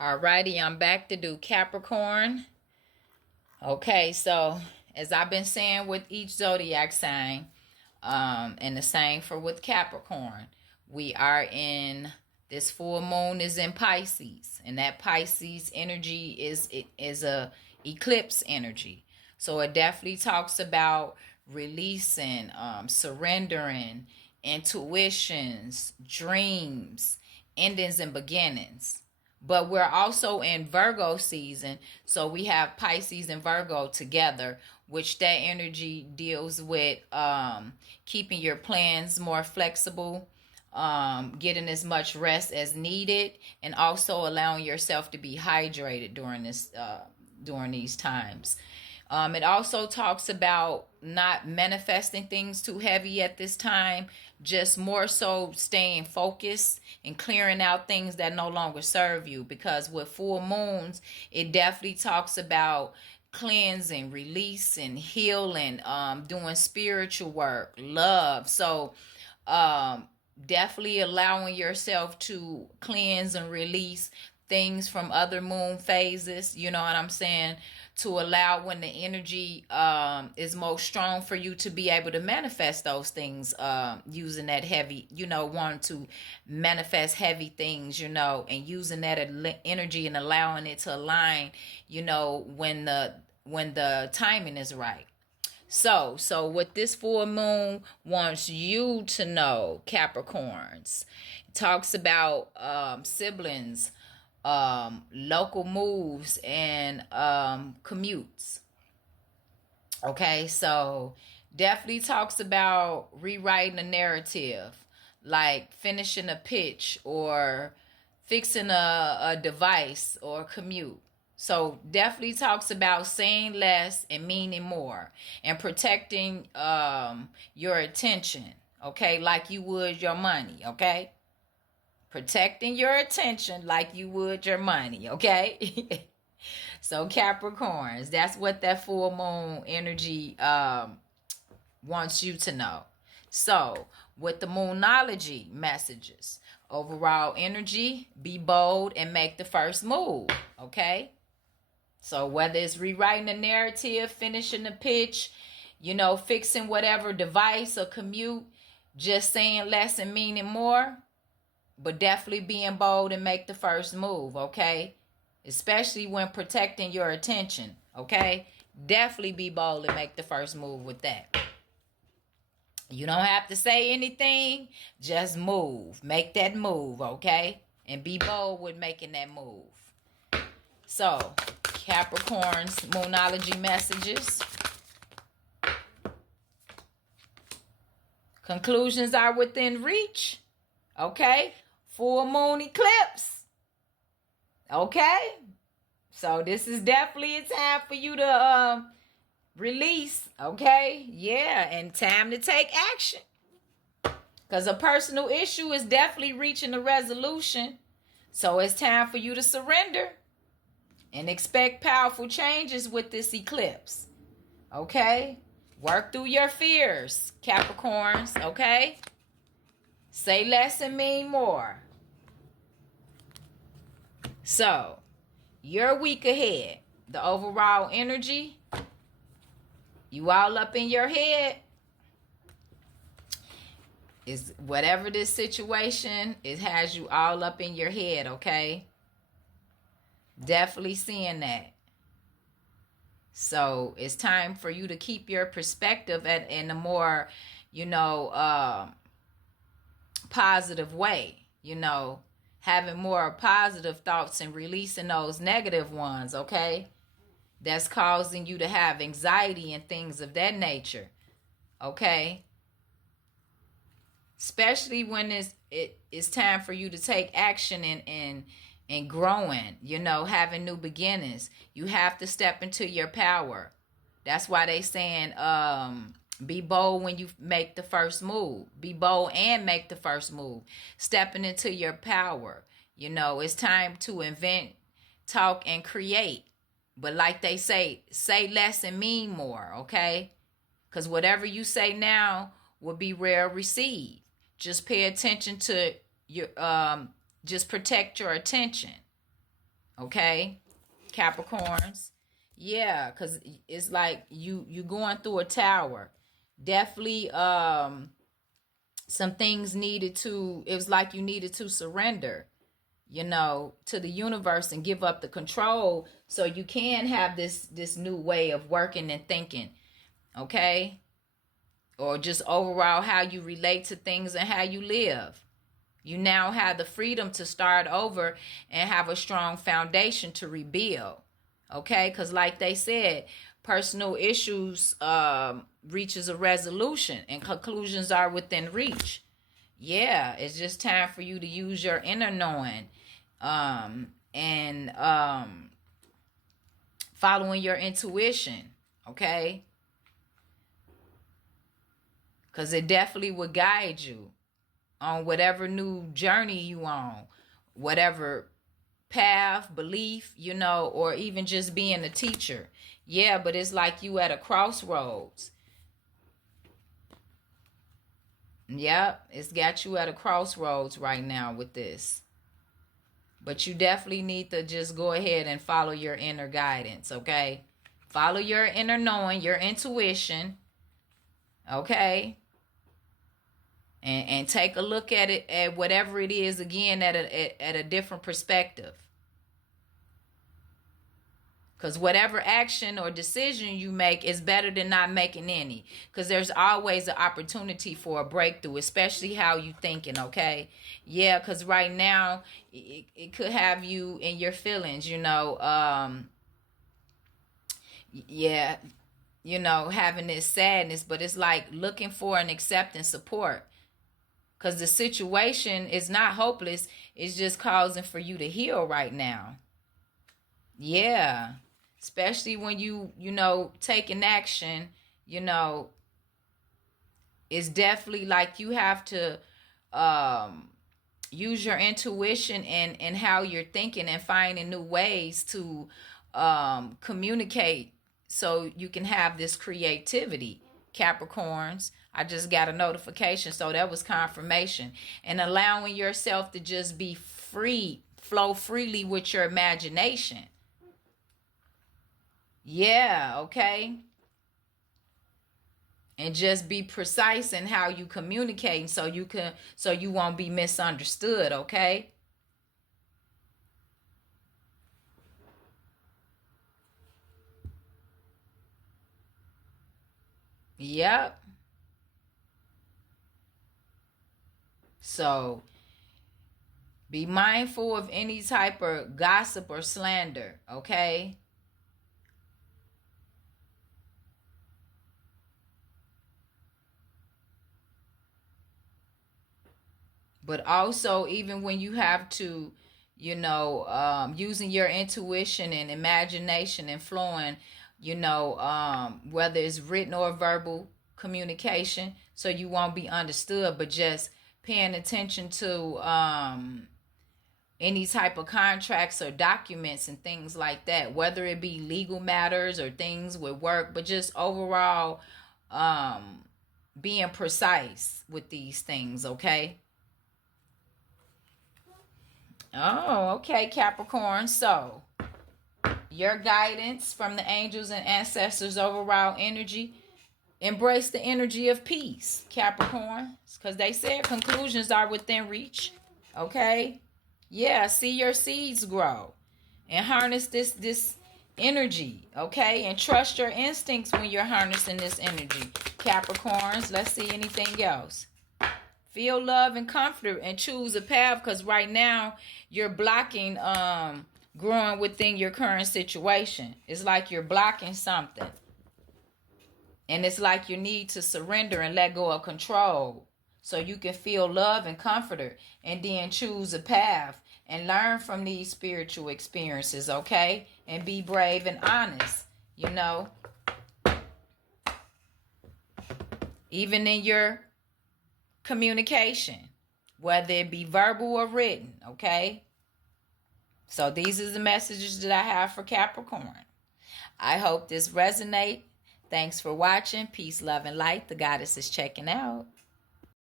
Alrighty, I'm back to do Capricorn. Okay, so as I've been saying with each zodiac sign, and the same for with Capricorn, we are in this full moon is in Pisces, and that Pisces energy is a eclipse energy. So it definitely talks about releasing, surrendering, intuitions, dreams, endings and beginnings. But we're also in Virgo season, so we have Pisces and Virgo together, which that energy deals with keeping your plans more flexible, getting as much rest as needed, and also allowing yourself to be hydrated during these times. It also talks about not manifesting things too heavy at this time, just more so staying focused and clearing out things that no longer serve you. Because with full moons, it definitely talks about cleansing, releasing, healing, doing spiritual work, love. So, definitely allowing yourself to cleanse and release things from other moon phases, you know what I'm saying, to allow when the energy is most strong for you to be able to manifest those things, using that heavy, wanting to manifest heavy things, and using that energy and allowing it to align, when the timing is right. So what this full moon wants you to know, Capricorns, it talks about siblings, local moves, and commutes. Okay, so definitely talks about rewriting a narrative, like finishing a pitch or fixing a device or commute. So definitely talks about saying less and meaning more, and protecting your attention, okay, like you would your money, okay? Protecting your attention like you would your money, okay? So Capricorns, that's what that full moon energy wants you to know. So with the Moonology messages, overall energy, be bold and make the first move, okay? So whether it's rewriting a narrative, finishing the pitch, fixing whatever device or commute, just saying less and meaning more, but definitely being bold and make the first move, okay? Especially when protecting your attention, okay? Definitely be bold and make the first move with that. You don't have to say anything, just move. Make that move, okay? And be bold with making that move. So, Capricorn's Moonology messages. Conclusions are within reach, okay? Full moon eclipse, okay? So this is definitely a time for you to release, okay? Yeah, and time to take action. Because a personal issue is definitely reaching a resolution. So it's time for you to surrender and expect powerful changes with this eclipse. Okay? Work through your fears, Capricorns, okay? Say less and mean more. So, your week ahead, the overall energy, you all up in your head, is whatever this situation, it has you all up in your head, okay? Definitely seeing that. So it's time for you to keep your perspective in a more, positive way, having more positive thoughts and releasing those negative ones, okay? That's causing you to have anxiety and things of that nature, okay? Especially when it's time for you to take action and growing, having new beginnings. You have to step into your power. That's why they saying be bold when you make the first move. Be bold and make the first move. Stepping into your power. It's time to invent, talk, and create. But like they say less and mean more, okay? Because whatever you say now will be well received. Just pay attention to your just protect your attention. Okay, Capricorns. Yeah, because it's like you going through a tower. Definitely some things needed to, it was like you needed to surrender, to the universe and give up the control so you can have this new way of working and thinking. Okay, or just overall how you relate to things and how you live. You now have the freedom to start over and have a strong foundation to rebuild. Okay, because like they said, personal issues reaches a resolution and conclusions are within reach. Yeah, it's just time for you to use your inner knowing, and following your intuition. Okay, because it definitely would guide you on whatever new journey you on, whatever path, belief, or even just being a teacher. Yeah, but it's like you at a crossroads. Yep, it's got you at a crossroads right now with this. But you definitely need to just go ahead and follow your inner guidance, okay? Follow your inner knowing, your intuition, okay? And take a look at it, at whatever it is, again, at a different perspective. Because whatever action or decision you make is better than not making any. Because there's always an opportunity for a breakthrough, especially how you thinking, okay? Yeah, because right now, it could have you in your feelings, yeah, having this sadness. But it's like looking for an acceptance support. Because the situation is not hopeless. It's just causing for you to heal right now. Yeah. Especially when taking action, it's definitely like you have to use your intuition and how you're thinking and finding new ways to communicate so you can have this creativity. Capricorns, I just got a notification, so that was confirmation. And allowing yourself to just be free, flow freely with your imagination. Yeah, okay. And just be precise in how you communicate so you won't be misunderstood, okay? Yep. So be mindful of any type of gossip or slander, okay? But also, even when you have to, using your intuition and imagination and flowing, whether it's written or verbal communication, so you won't be understood, but just paying attention to any type of contracts or documents and things like that, whether it be legal matters or things with work, but just overall being precise with these things, okay? Oh, okay, Capricorn. So, your guidance from the angels and ancestors, overall energy, embrace the energy of peace, Capricorn, because they said conclusions are within reach. Okay? Yeah, see your seeds grow and harness this energy, okay? And trust your instincts when you're harnessing this energy, Capricorns. Let's see anything else. Feel love and comfort and choose a path, because right now you're blocking growing within your current situation. It's like you're blocking something. And it's like you need to surrender and let go of control so you can feel love and comfort, and then choose a path and learn from these spiritual experiences, okay? And be brave and honest, even in your communication, whether it be verbal or written, okay? So these are the messages that I have for Capricorn. I hope this resonates. Thanks for watching. Peace, love, and light. The goddess is checking out.